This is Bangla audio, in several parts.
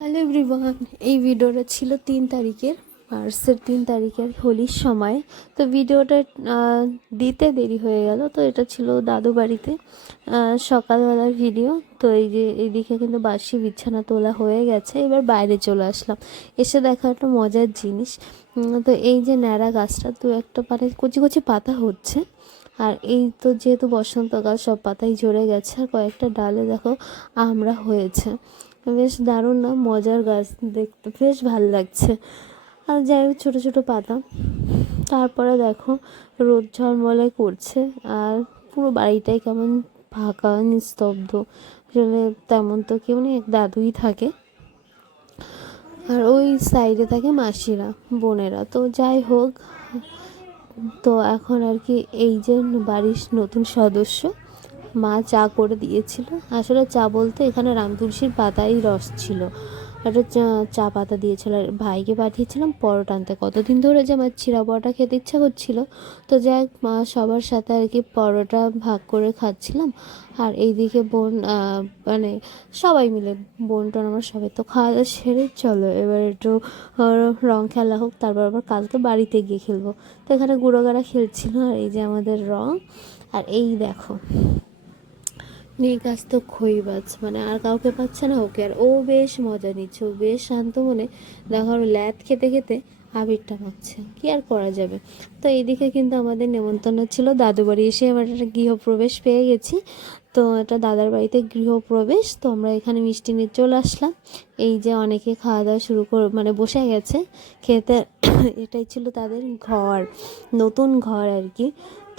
হ্যালো এভরিওয়ান, এই ভিডিওটা ছিল 3 তারিখের মার্চের 3 তারিখের হোলির সময়। তো ভিডিওটা দিতে দেরি হয়ে গেল। তো এটা ছিল দাদু বাড়িতে সকালবেলার ভিডিও। তো এই যে এইদিকে কিন্তু বাসি বিছানা তোলা হয়ে গেছে, এবার বাইরে চলে আসলাম। এসে দেখা একটা মজার জিনিস। তো এই যে ন্যাড়া গাছটা তো একটা মানে কচি কচি পাতা হচ্ছে। আর এই তো যেহেতু বসন্তকাল, সব পাতাই ঝরে গেছে, আর কয়েকটা ডালে দেখো আমড়া হয়েছে। বেশ দারুণ না, মজার গাছ, দেখতে বেশ ভাল লাগছে। আর যাই হোক, ছোটো ছোটো পাতা। তারপরে দেখো রোদ ঝলমলে করছে, আর পুরো বাড়িটাই কেমন ফাঁকা নিস্তব্ধ। আসলে তেমন তো কেউ নেই, এক দাদুই থাকে, আর ওই সাইডে থাকে মাসিরা, বোনেরা। তো যাই হোক, তো এখন আর কি এই যে বাড়ির নতুন সদস্য, মা চা করে দিয়েছিল। আসলে চা বলতে এখানে রামতুলসীর পাতাই রস ছিল, একটা চা পাতা দিয়েছিল। আর ভাইকে পাঠিয়েছিলাম পরোটা আনতে, কতদিন ধরে যে আমার চিড়া পরোটা খেতে ইচ্ছা করছিল। তো যাই হোক, মা সবার সাথে আর কি পরোটা ভাগ করে খাচ্ছিলাম। আর এইদিকে বোন মানে সবাই মিলে, বোন টোন আমার সবাই তো খাওয়া দাওয়া সেরে চলো এবার একটু রং খেলা হোক, তারপর আবার কালকে বাড়িতে গিয়ে খেলবো। তো এখানে গুঁড়োগাড়া খেলছিল, আর এই যে আমাদের রং। আর এই দেখো নিয়ে গাছ তো খইবাজ, মানে আর কাউকে পাচ্ছে না ওকে, আর ও বেশ মজা নিচ্ছে, ও বেশ শান্ত মনে। দেখো ল্যাদ খেতে খেতে আবিরটা মাখছে, কি আর করা যাবে। তো এইদিকে কিন্তু আমাদের নেমন্তন্ন ছিল দাদু বাড়ি, এসে আমরা একটা গৃহপ্রবেশ পেয়ে গেছি। তো এটা দাদার বাড়িতে গৃহপ্রবেশ। তো আমরা এখানে মিষ্টি নিয়ে চলে আসলাম। এই যে অনেকে খাওয়া দাওয়া শুরু করে মানে বসে গেছে খেতে। এটাই ছিল তাদের ঘর, নতুন ঘর আর কি।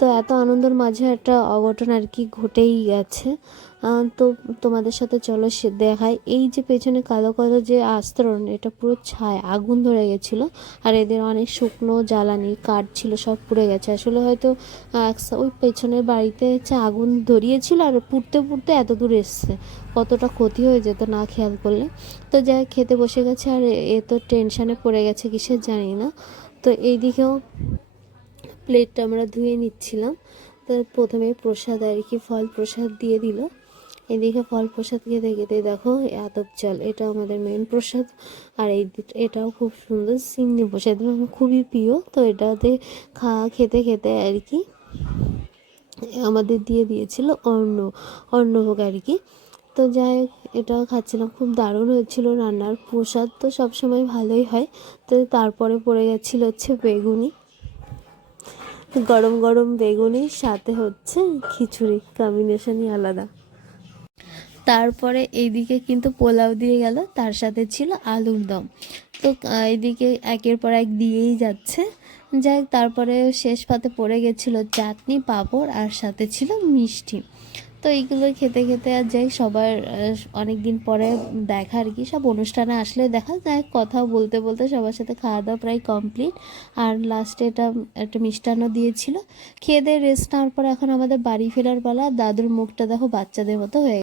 তো এত আনন্দের মাঝে একটা অঘটন আর কি ঘটেই গেছে। তো তোমাদের সাথে চলো সে দেখায়। এই যে পেছনে কালো কালো যে আস্তরণ, এটা পুরো ছায়, আগুন ধরে গেছিলো। আর এদের অনেক শুকনো জ্বালানি কাঠ ছিল, সব পুড়ে গেছে। আসলে হয়তো ওই পেছনের বাড়িতে হচ্ছে আগুন ধরিয়েছিল, আর পুড়তে পুড়তে এত দূর এসছে, কতটা ক্ষতি হয়ে যেত না খেয়াল করলে। তো যাই খেতে বসে গেছে, আর এ তো টেনশানে পড়ে গেছে কিসের জানি না। তো এইদিকেও প্লেটটা আমরা ধুয়ে নিচ্ছিলাম। তো প্রথমে প্রসাদ আর কি, ফল প্রসাদ দিয়ে দিল। এদিকে ফল প্রসাদ খেতে খেতে দেখো আতপ চাল, এটা আমাদের মেন প্রসাদ। আর এটাও খুব সুন্দর সিন্নি প্রসাদ, আমার খুবই প্রিয়। তো এটাতে খেতে খেতে আর কি আমাদের দিয়ে দিয়েছিল অন্নভোগ আর কি। তো যাই হোক, এটাও খাচ্ছিলাম, খুব দারুণ হয়েছিল রান্নার। প্রসাদ তো সবসময় ভালোই হয়। তো তারপরে পড়ে গেছিলো হচ্ছে বেগুনি, গরম গরম বেগুনির সাথে হচ্ছে খিচুড়ি, কম্বিনেশনই আলাদা। তারপরে এইদিকে কিন্তু পোলাও দিয়ে গেল, তার সাথে ছিল আলুর দম। তো এইদিকে একের পর এক দিয়েই যাচ্ছে। যাই তারপরে শেষ পাতে পড়ে গেছিলো চাটনি, পাঁপড়, আর সাথে ছিল মিষ্টি। তো এইগুলো খেতে খেতে আর যাই, সবার অনেক দিন পরে দেখা আর কি, সব অনুষ্ঠানে আসলে দেখা যায়, কথাও বলতে বলতে সবার সাথে খাওয়া দাওয়া প্রায় কমপ্লিট। আর লাস্টে এটা একটা মিষ্টান্ন দিয়েছিল। খেয়ে দিয়ে রেস্ট নেওয়ার পর এখন আমাদের বাড়ি ফেরার বেলা। দাদুর মুখটা দেখো বাচ্চাদের মতো হয়ে